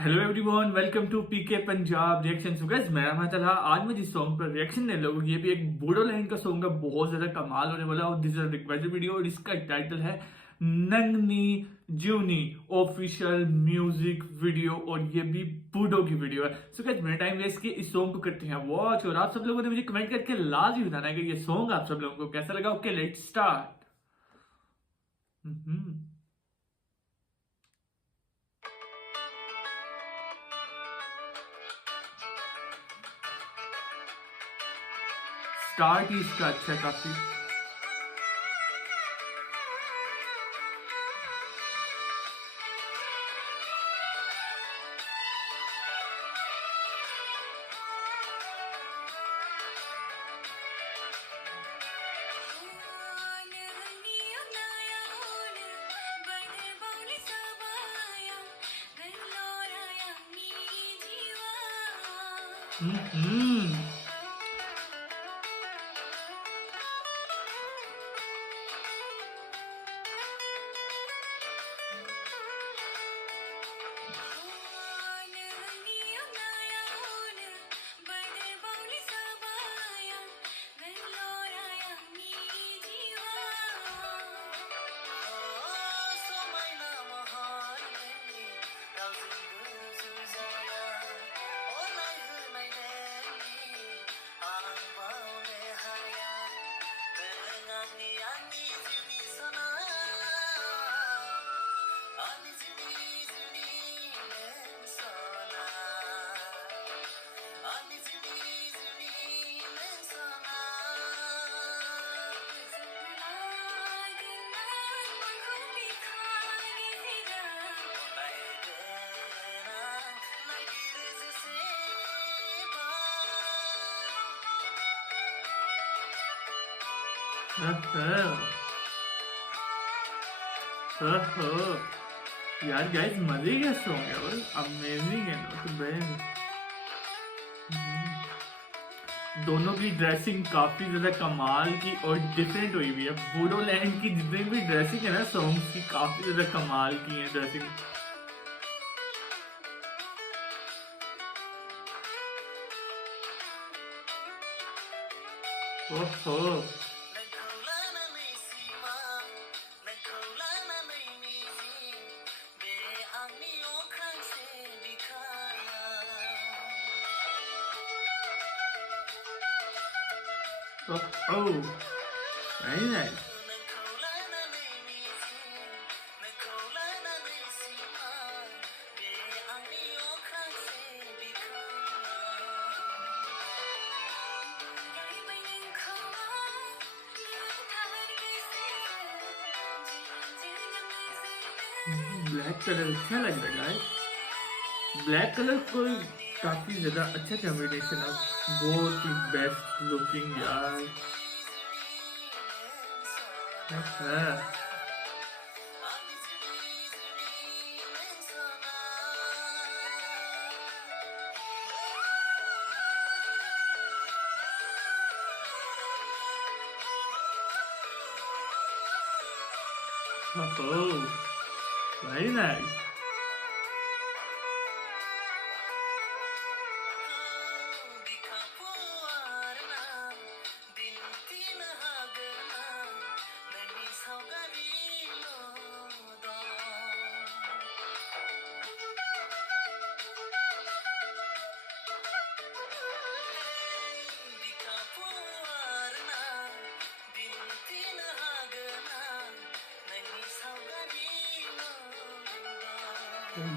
Hello everyone, welcome to PK Punjab reaction. So guys, मैं मतलब आज मैं जिस सॉन्ग पर रिएक्शन देने लगा ये भी एक बूडोलैंड का सॉन्ग है। बहुत ज्यादा कमाल होने वाला और दिस इज रिक्वेस्टेड वीडियो और इसका टाइटल है नन्नी जूनी ऑफिशियल म्यूजिक वीडियो और ये भी बूडो की वीडियो है। सो गाइस, मेरा टाइम वेस्ट किए इस सॉन्ग को करते हैं वॉच और आप सब लोगों ने मुझे कमेंट करके लाजमी बताना है कि ये सॉन्ग आप सब लोगों को कैसा लगा। Okay, let's start. स्टार्ट ही इसका अच्छा है काफी। हम्म यार गाइस, मजे का सॉन्ग है और अमेजिंग है ना तो बेस्ट। दोनों की ड्रेसिंग काफी ज्यादा कमाल की और डिफरेंट हुई हुई है। बूडोलैंड की जितनी भी ड्रेसिंग है ना सॉन्ग्स की, काफी ज्यादा कमाल की है ड्रेसिंग। ओहो, ओह, वेरी नाइस। ब्लैक कलर अच्छा लग रहा है। ब्लैक कलर कोई काफी ज्यादा अच्छा कॉम्बिनेशन है। बहुत ही बेस्ट लुकिंग यार। हाँ। Oh, very nice.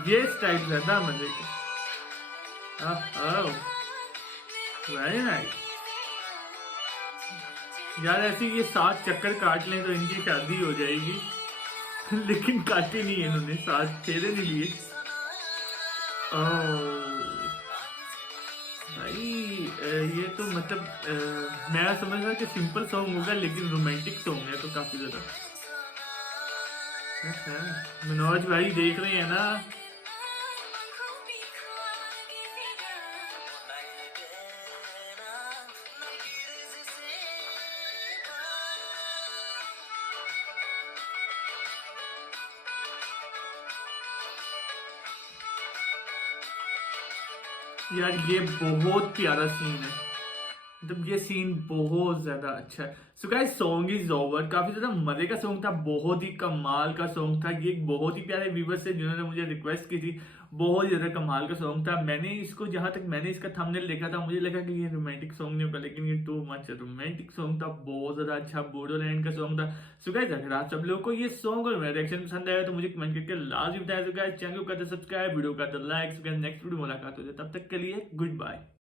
ये स्टाइल ज्यादा मजे का। Very nice. यार ऐसे ये 7 चक्कर काट लें तो इनकी शादी हो जाएगी। लेकिन काटे नहीं इन्होंने, 7 फेरे नहीं लिए। ओह भाई, ये तो मतलब मैं समझ रहा कि सिंपल सॉन्ग होगा लेकिन रोमांटिक सॉन्ग है तो काफी ज्यादा। मनोज भाई देख रहे हैं ना। यार ये बहुत प्यारा सीन है, मतलब ये सीन बहुत ज्यादा अच्छा है। So guys song is over, काफी ज्यादा मजे का सॉन्ग था, बहुत ही कमाल का सॉन्ग था ये। एक बहुत ही प्यारे व्यूवर्स थे जिन्होंने मुझे रिक्वेस्ट की थी, बहुत ज्यादा कमाल का सॉन्ग था। मैंने इसको, जहां तक मैंने इसका थंबनेल देखा था, मुझे लगा कि ये रोमांटिक सॉन्ग नहीं होगा, लेकिन ये टू मच रोमांटिक सॉन्ग था, बहुत ज्यादा अच्छा बोडोलैंड का सॉन्ग था। सो गाइस अगर आप सब लोगों को ये सॉन्ग और मेरा रिएक्शन पसंद आया तो मुझे कमेंट करके लाजमी बताया। सो गाइस चैनल को करते सब्सक्राइब, वीडियो करते लाइक। नेक्स्ट वीडियो मुलाकात हो जाए, तब तक के लिए गुड बाय।